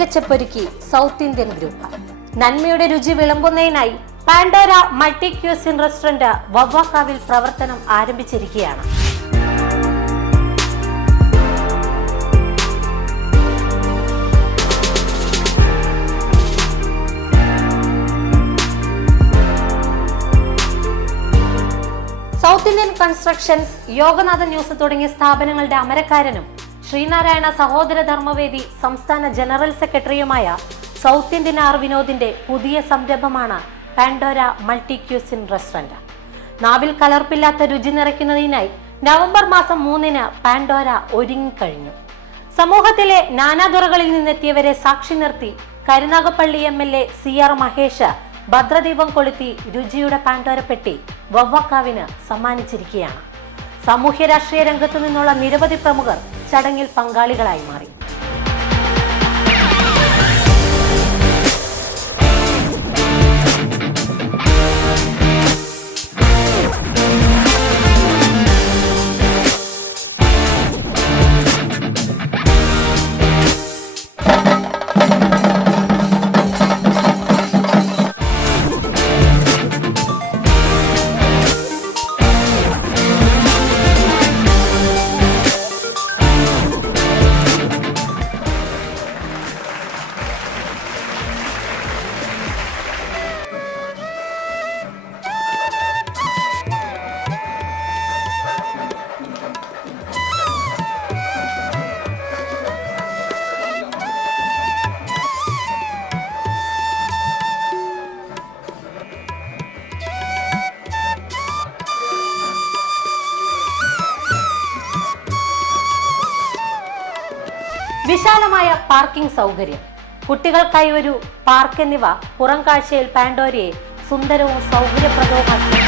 മികച്ചപ്പൊരുക്കി south Indian group. നന്മയുടെ രുചി വിളമ്പുന്നതിനായി പാൻഡോര multi cuisine restaurant വവ്വാക്കാവിൽ പ്രവർത്തനം ആരംഭിച്ചിരിക്കുകയാണ്. സൗത്ത് ഇന്ത്യൻ കൺസ്ട്രക്ഷൻസ്, യോഗനാഥ ന്യൂസ് തുടങ്ങിയ സ്ഥാപനങ്ങളുടെ അമരക്കാരനും ശ്രീനാരായണ സഹോദര ധർമ്മവേദി സംസ്ഥാന ജനറൽ സെക്രട്ടറിയുമായ സൗത്ത് ഇന്ത്യൻ ആർ വിനോദിന്റെ പുതിയ സംരംഭമാണ് പാൻഡോര മൾട്ടി ക്യൂസിൻ റെസ്റ്റോറന്റ്. നാവിൽ കലർപ്പില്ലാത്ത രുചി നിറയ്ക്കുന്നതിനായി നവംബർ മാസം 3-ന് പാൻഡോര ഒരുങ്ങിക്കഴിഞ്ഞു. സമൂഹത്തിലെ നാനാതുറകളിൽ നിന്നെത്തിയവരെ സാക്ഷി നിർത്തി കരുനാഗപ്പള്ളി MLA CR മഹേഷ് ഭദ്രദീപം കൊളുത്തി രുചിയുടെ പാൻഡോര പെട്ടി വവ്വാക്കാവിന് സമ്മാനിച്ചിരിക്കുകയാണ്. സാമൂഹ്യ രാഷ്ട്രീയ രംഗത്തു നിന്നുള്ള നിരവധി പ്രമുഖർ ചടങ്ങിൽ പങ്കാളികളായി മാറി. വിശാലമായ പാർക്കിംഗ് സൗകര്യം, കുട്ടികൾക്കായി ഒരു പാർക്ക് എന്നിവ പുറം കാഴ്ചയിൽ പാൻഡോരയെ സുന്ദരവും സൗകര്യപ്രദവുമാക്കി.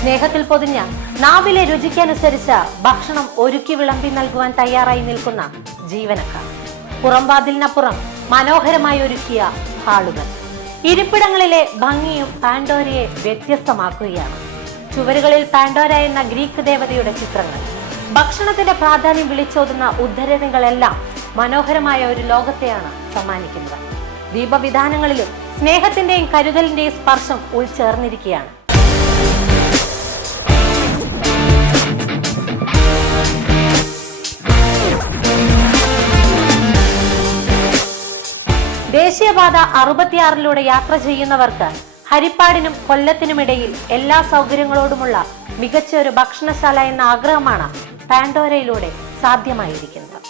സ്നേഹത്തിൽ പൊതിഞ്ഞ നാവിലെ രുചിക്കനുസരിച്ച് ഭക്ഷണം ഒരുക്കി വിളമ്പി നൽകുവാൻ തയ്യാറായി നിൽക്കുന്ന ജീവനക്കാർ. പുറംവാതിലിനപ്പുറം മനോഹരമായി ഒരുക്കിയ ഹാളുകൾ, ഇരിപ്പിടങ്ങളിലെ ഭംഗിയും പാൻഡോരയെ വ്യത്യസ്തമാക്കുകയാണ്. ചുവരുകളിൽ പാൻഡോര എന്ന ഗ്രീക്ക് ദേവതയുടെ ചിത്രങ്ങൾ, ഭക്ഷണത്തിന്റെ പ്രാധാന്യം വിളിച്ചോതുന്ന ഉദ്ധരണികളെല്ലാം മനോഹരമായ ഒരു ലോകത്തെയാണ് സമ്മാനിക്കുന്നത്. ദീപവിധാനങ്ങളിലും സ്നേഹത്തിന്റെയും കരുതലിന്റെയും സ്പർശം ഉൾച്ചേർന്നിരിക്കുകയാണ്. ദേശീയപാത 66 യാത്ര ചെയ്യുന്നവർക്ക് ഹരിപ്പാടിനും കൊല്ലത്തിനുമിടയിൽ എല്ലാ സൗകര്യങ്ങളോടുമുള്ള മികച്ച ഒരു ഭക്ഷണശാല എന്ന ആഗ്രഹമാണ് പാൻഡോരയിലൂടെ സാധ്യമായിരിക്കുന്നത്.